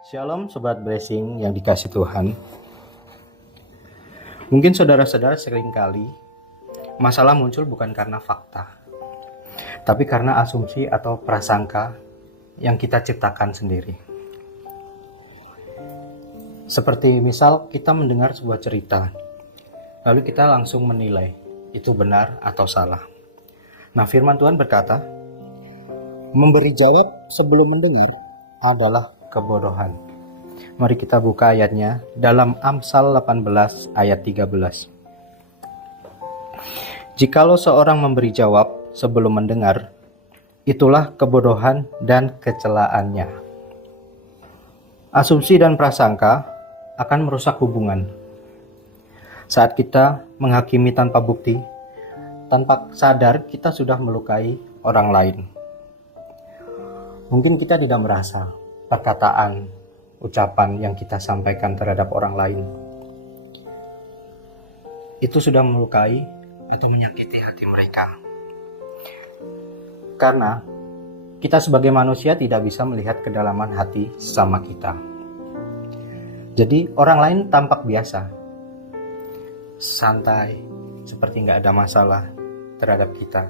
Shalom Sobat Blessing yang dikasih Tuhan. Mungkin saudara-saudara seringkali masalah muncul bukan karena fakta, tapi karena asumsi atau prasangka yang kita ciptakan sendiri. Seperti misal kita mendengar sebuah cerita, lalu kita langsung menilai itu benar atau salah. Nah, firman Tuhan berkata, memberi jawab sebelum mendengar adalah kebodohan. Mari kita buka ayatnya dalam Amsal 18 ayat 13. Jikalau seorang memberi jawab sebelum mendengar, itulah kebodohan dan kecelaannya. Asumsi dan prasangka akan merusak hubungan. Saat kita menghakimi tanpa bukti, tanpa sadar kita sudah melukai orang lain. Mungkin kita tidak merasa perkataan, ucapan yang kita sampaikan terhadap orang lain itu sudah melukai atau menyakiti hati mereka. Karena kita sebagai manusia tidak bisa melihat kedalaman hati sesama kita. Jadi orang lain tampak biasa, santai, seperti nggak ada masalah terhadap kita.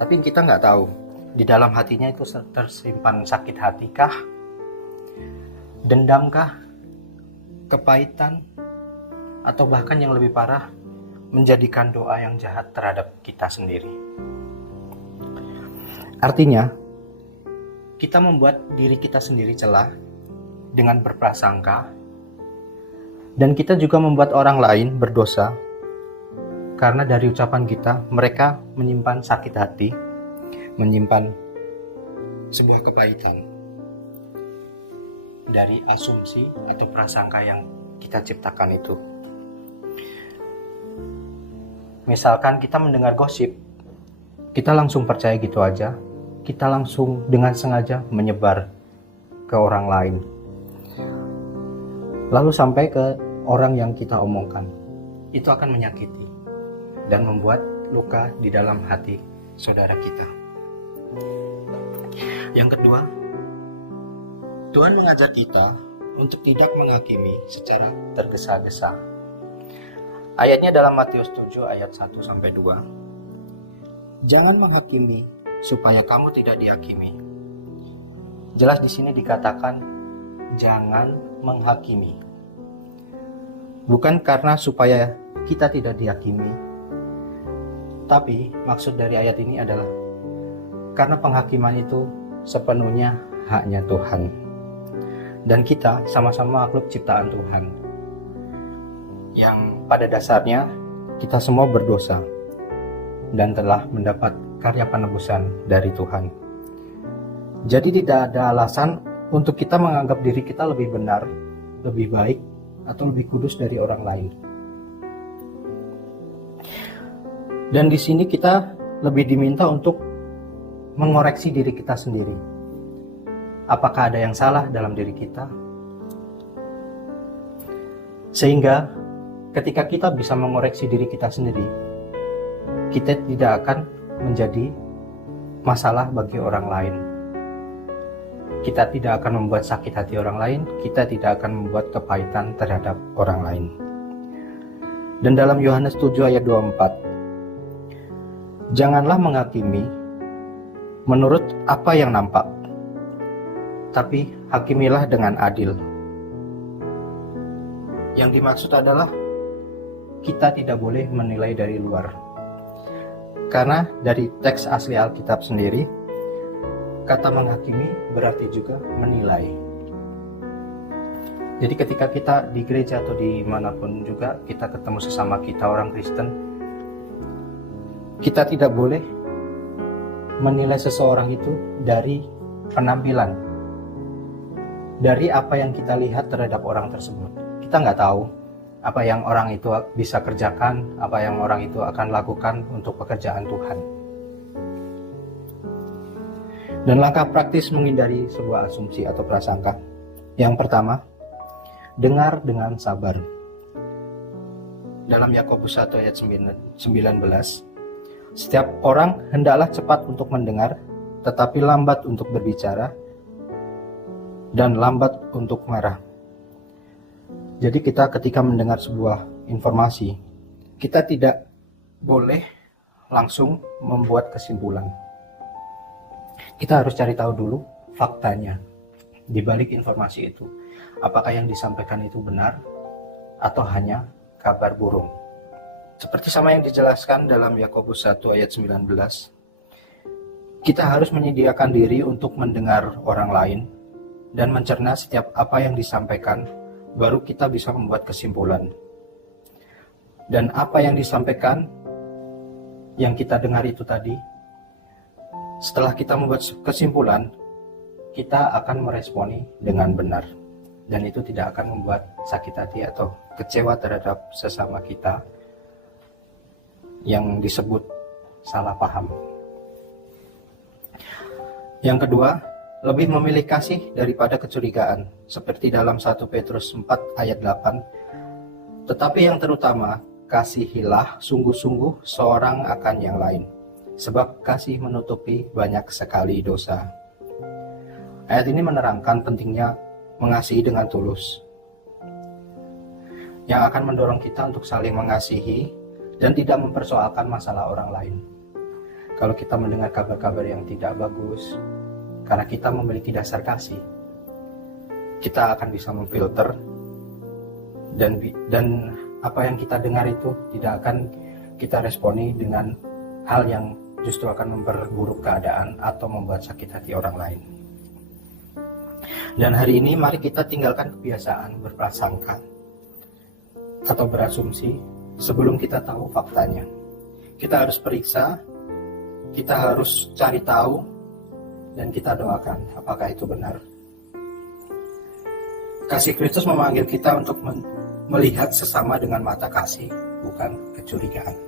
Tapi kita nggak tahu di dalam hatinya itu tersimpan sakit hati kah? Dendamkah? Kepahitan? Atau bahkan yang lebih parah, menjadikan doa yang jahat terhadap kita sendiri. Artinya, kita membuat diri kita sendiri celah dengan berprasangka, dan kita juga membuat orang lain berdosa karena dari ucapan kita mereka menyimpan sakit hati, menyimpan sebuah kepahitan dari asumsi atau prasangka yang kita ciptakan itu. Misalkan kita mendengar gosip, kita langsung percaya gitu aja, kita langsung dengan sengaja menyebar ke orang lain, lalu sampai ke orang yang kita omongkan. Itu akan menyakiti dan membuat luka di dalam hati saudara kita. Yang kedua, Tuhan mengajak kita untuk tidak menghakimi secara tergesa-gesa. Ayatnya dalam Matius 7 ayat 1-2. Jangan menghakimi supaya kamu tidak dihakimi. Jelas di sini dikatakan jangan menghakimi. Bukan karena supaya kita tidak dihakimi, tapi maksud dari ayat ini adalah karena penghakiman itu sepenuhnya haknya Tuhan. Dan kita sama-sama makhluk ciptaan Tuhan, yang pada dasarnya kita semua berdosa dan telah mendapat karya penebusan dari Tuhan. Jadi tidak ada alasan untuk kita menganggap diri kita lebih benar, lebih baik, atau lebih kudus dari orang lain. Dan di sini kita lebih diminta untuk mengoreksi diri kita sendiri. Apakah ada yang salah dalam diri kita? Sehingga ketika kita bisa mengoreksi diri kita sendiri, kita tidak akan menjadi masalah bagi orang lain. Kita tidak akan membuat sakit hati orang lain, kita tidak akan membuat kepahitan terhadap orang lain. Dan dalam Yohanes 7 ayat 24, janganlah menghakimi menurut apa yang nampak, tapi hakimilah dengan adil. Yang dimaksud adalah kita tidak boleh menilai dari luar. Karena dari teks asli Alkitab sendiri, kata menghakimi berarti juga menilai. Jadi ketika kita di gereja atau dimanapun juga kita ketemu sesama kita orang Kristen, kita tidak boleh menilai seseorang itu dari penampilan, dari apa yang kita lihat terhadap orang tersebut. Kita nggak tahu apa yang orang itu bisa kerjakan, apa yang orang itu akan lakukan untuk pekerjaan Tuhan. Dan langkah praktis menghindari sebuah asumsi atau prasangka. Yang pertama, dengar dengan sabar. Dalam Yakobus 1 ayat 19, setiap orang hendaklah cepat untuk mendengar, tetapi lambat untuk berbicara, dan lambat untuk marah. Jadi kita ketika mendengar sebuah informasi, kita tidak boleh langsung membuat kesimpulan. Kita harus cari tahu dulu faktanya di balik informasi itu. Apakah yang disampaikan itu benar atau hanya kabar burung? Seperti sama yang dijelaskan dalam Yakobus 1 ayat 19, kita harus menyediakan diri untuk mendengar orang lain dan mencerna setiap apa yang disampaikan, baru kita bisa membuat kesimpulan. Dan apa yang disampaikan, yang kita dengar itu tadi, setelah kita membuat kesimpulan, kita akan meresponi dengan benar. Dan itu tidak akan membuat sakit hati atau kecewa terhadap sesama kita yang disebut salah paham. Yang kedua, lebih memilih kasih daripada kecurigaan, seperti dalam 1 Petrus 4 ayat 8. Tetapi yang terutama, kasihilah sungguh-sungguh seorang akan yang lain, sebab kasih menutupi banyak sekali dosa. Ayat ini menerangkan pentingnya mengasihi dengan tulus, yang akan mendorong kita untuk saling mengasihi dan tidak mempersoalkan masalah orang lain. Kalau kita mendengar kabar-kabar yang tidak bagus, karena kita memiliki dasar kasih, kita akan bisa memfilter dan apa yang kita dengar itu tidak akan kita responi dengan hal yang justru akan memperburuk keadaan atau membuat sakit hati orang lain. Dan hari ini mari kita tinggalkan kebiasaan berprasangka atau berasumsi sebelum kita tahu faktanya. Kita harus periksa, kita harus cari tahu, dan kita doakan apakah itu benar. Kasih Kristus memanggil kita untuk melihat sesama dengan mata kasih, bukan kecurigaan.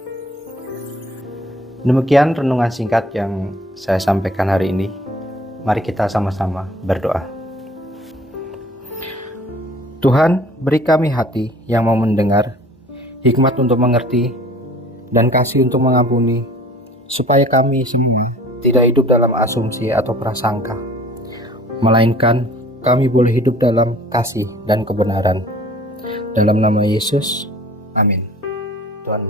Demikian renungan singkat yang saya sampaikan hari ini. Mari kita sama-sama berdoa. Tuhan, beri kami hati yang mau mendengar, hikmat untuk mengerti, dan kasih untuk mengampuni, supaya kami semua tidak hidup dalam asumsi atau prasangka, melainkan kami boleh hidup dalam kasih dan kebenaran. Dalam nama Yesus, amin. Tuhan